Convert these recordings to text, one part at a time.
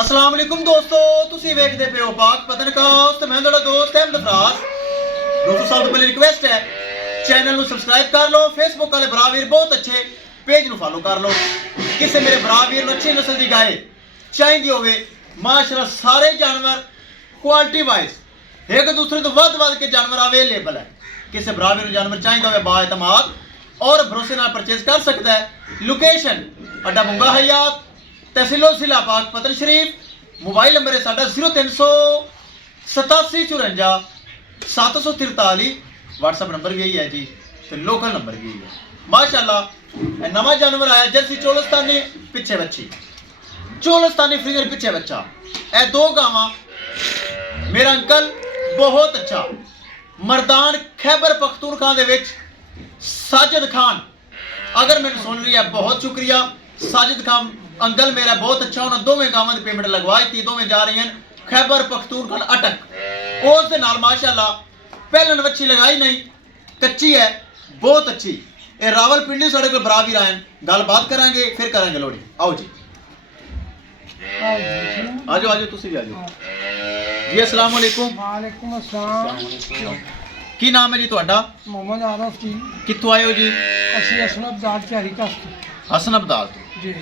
अस्सलाम वालेकुम दोस्तों, तुसी वेखदे पे हो पाक पतनकास्ट। मैं तुहाडा दोस्त अहमद फराज। दोस्तों सब तो पहले रिक्वेस्ट है, चैनल ਨੂੰ ਸਬਸਕ੍ਰਾਈਬ ਕਰ ਲਓ। फेसबुक वाले भरा वीर बहुत अच्छे पेज ਨੂੰ फॉलो कर लो। किसी मेरे भरा वीर ਨੂੰ अच्छी नस्ल ਦੀ गाय चाहिए होवे, माशाल्लाह सारे जानवर क्वालिटी वाइज एक दूसरे तो ਵੱਧ के जानवर अवेलेबल है। किसी भरा वीर ਨੂੰ जानवर चाहिए होवे बाएतमाद और भरोसे नाल परचेज कर सकता है। लोकेशन अड्डा मुंगा हयात, तहसीलो जिला पाक पतन शरीफ। मोबाइल नंबर है साडा 0387 54 743। व्हाट्सएप नंबर भी यही है जी, तो लोकल नंबर भी यही है। माशाल्लाह नवा जानवर आया जर्सी चोलस्तानी, पिछे बच्ची चोलस्तानी फ्रीजर पिछे बच्चा। ए दो गावां मेरा अंकल बहुत अच्छा मरदान खैबर पख्तूनख्वा दे विच साजिद खान, अगर मैंने सुन रही है बहुत शुक्रिया। साजिद खान अंकल मेरा बहुत अच्छा, उन्होंने दोवें गावां दी पेमेंट लगवाई थी, दोवें जा रही हैं खैबर पख्तूनख्वा अटक। उस दे नाल माशाल्लाह पहले बच्ची लगाई नहीं, कच्ची है बहुत अच्छी। ये रावलपिंडी साढ़े को बरा भी आए, गलबात करांगे फिर करांगे लोड़ी। आओ जी आजो आजो तुसी भी आजो जी। अस्सलाम वालेकुम। वालेकुम अस्सलाम। की नाम है जी ਤੁਹਾਡਾ? मोहम्मद आरफ जी। कित्थों आए हो जी? ਅਸੀਂ ਹਸਨ ਅਬਦਾਦ ਝਾਰੀ ਕਸਤ हसन अब्दाल तो ਜੀ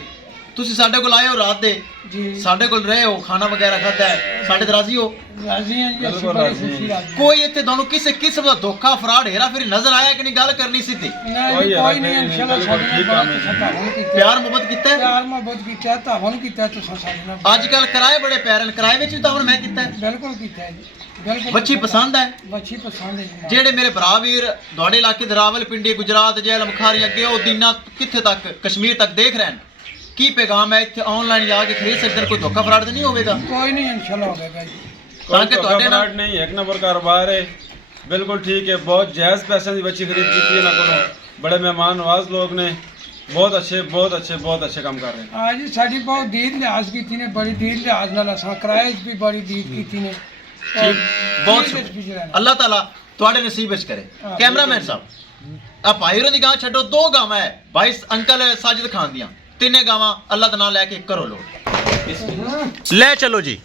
ਤੁਸੀਂ ਸਾਡੇ ਕੋਲ ਆਏ ਹੋ ਰਾਤ ਦੇ, ਜੀ ਸਾਡੇ ਕੋਲ ਰਹੇ ਹੋ, ਖਾਣਾ ਵਗੈਰਾ ਖਾਦਾ ਹੈ, ਸਾਡੇ ਤੇ ਰਾਜ਼ੀ ਹੋ? ਰਾਜ਼ੀ ਹਾਂ ਜੀ, ਅਸੀਂ ਬੜੀ ਖੁਸ਼ੀ ਰਾਜ਼ੀ। ਕੋਈ ਇੱਥੇ ਤੁਹਾਨੂੰ ਕਿਸੇ ਕਿਸਮ ਦਾ ਧੋਖਾ ਫਰਾਡ ਹੈਰਾ ਫਿਰ ਨਜ਼ਰ ਆਇਆ ਕਿ ਨਹੀਂ? ਗੱਲ ਕਰਨੀ ਸਿੱਧੀ ਨਹੀਂ ਕੋਈ ਨਹੀਂ, ਇਨਸ਼ਾਅੱਲਾ ਸਾਡੇ ਨਾਲ ਬਹੁਤ ਸਤਾ ਹੁਣ ਕੀਤਾ, ਪਿਆਰ ਮੁਹੱਬਤ ਕੀਤਾ ਹੈ, ਪਿਆਰ ਮੁਹੱਬਤ ਕੀਤਾ ਤਾਂ ਹੁਣ ਕੀਤਾ ਤੁਸੀਂ ਸਾਡੇ ਨਾਲ। ਅੱਜ ਕੱਲ ਕਿਰਾਏ ਬੜੇ ਪੈ ਰਹੇ ਨੇ, ਕਿਰਾਏ ਵਿੱਚ ਵੀ ਤਾਂ ਹੁਣ ਮੈਂ ਕੀਤਾ ਹੈ। ਬਿਲਕੁਲ ਕੀਤਾ ਹੈ ਜੀ, ਬਿਲਕੁਲ। ਬੱਚੀ ਪਸੰਦ ਹੈ? ਬੱਚੀ ਪਸੰਦ ਹੈ ਜੀ। ਜਿਹੜੇ ਮੇਰੇ ਭਰਾ ਵੀਰ ਤੁਹਾਡੇ ਇਲਾਕੇ ਦੇ ਰਾਵਲਪਿੰਡੀ, ਗੁਜਰਾਤ, ਜੇਹਲਮ, ਖਾਰੀ ਅੱਗੇ ਉਹ ਦਿਨਾਂ ਕਿੱਥੇ ਤੱਕ ਕਸ਼ਮੀਰ ਤੱਕ ਦੇਖ ਰਹੇ ਨੇ, ਕੀ ਪੈਗਾਮ ਹੈ? ਇੱਥੇ ਆਨਲਾਈਨ ਜਾ ਕੇ ਖਰੀਦ ਸਕਦੇ, ਕੋਈ ਧੋਖਾ ਫਰਾਡ ਤਾਂ ਨਹੀਂ ਹੋਵੇਗਾ? ਕੋਈ ਨਹੀਂ, ਇਨਸ਼ਾਅੱਲਾ ਹੋਵੇਗਾ ਜੀ। ਤਾਂ ਕਿ ਤੁਹਾਡੇ ਨਾਲ नहीं एक नंबर कारोबार है, बिल्कुल ठीक है। बहुत जायज़ पैसे की बच्ची खरीद की है ना को, बड़े मेहमान नवाज लोग ने, बहुत अच्छे काम कर रहे हैं। आज साड़ी बहुत दीद लिहाज की ने, बड़ी दीद लिहाज नाल असां किराए भी बड़ी दीद की ने। बहुत शुक्रिया। अल्लाह ताला ਤੁਹਾਡੇ ਨਸੀਬ ਵਿੱਚ ਕਰੇ। ਕੈਮਰਾਮੈਨ ਸਾਹਿਬ ਆ ਭਾਈ ਹੋਰਾਂ ਦੀ ਗਾਂ ਛੱਡੋ, ਦੋ ਗਾਵਾਂ ਹੈ ਭਾਈ ਅੰਕਲ ਸਾਜਿਦ ਖਾਨ ਦੀਆਂ, ਤਿੰਨੇ ਗਾਵਾਂ ਅੱਲਾਹ ਦਾ ਨਾਮ ਲੈ ਕੇ ਕਰੋ ਲੋੜ। ਲੈ ਚਲੋ ਜੀ।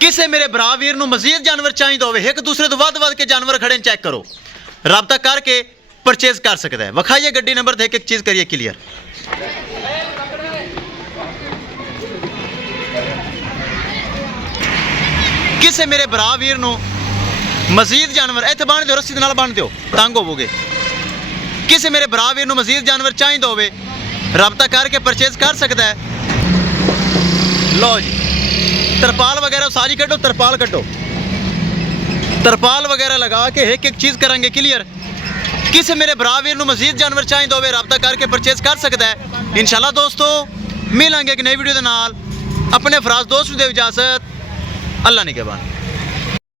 ਕਿਸੇ ਮੇਰੇ ਭਰਾ ਵੀਰ ਨੂੰ ਮਜ਼ੀਦ ਜਾਨਵਰ ਚਾਹੀਦਾ ਹੋਵੇ, ਇੱਕ ਦੂਸਰੇ ਤੋਂ ਵੱਧ ਕੇ ਜਾਨਵਰ ਖੜੇ ਨੇ, ਚੈੱਕ ਕਰੋ, ਰਾਬਤਾ ਕਰਕੇ परचेज कर सकता है। वखाइए गड्डी नंबर थे, एक एक चीज करिए क्लियर। किसे मेरे भरा वीर नो मजीद जानवर इत्थे बन दो, रस्सी दे नाल बन दो, तंग होवोगे। किसे मेरे भरा वीर नो मजीद जानवर चाहिए होवे, राबता करके परचेज कर सकता है। लो जी तरपाल वगैरह सारी कटो, तरपाल कटो, तरपाल वगैरह लगा के एक एक चीज करेंगे क्लियर। किसी मेरे भरा वीर ਨੂੰ मजीद जानवर चाहिए होवे, राबता करके परचेज कर सकता है। इंशाल्लाह दोस्तों मिलेंगे एक नई वीडियो के नाल। अपने फराज दोस्त ਨੂੰ ਦੇ इजाजत। अल्लाह निगहबान।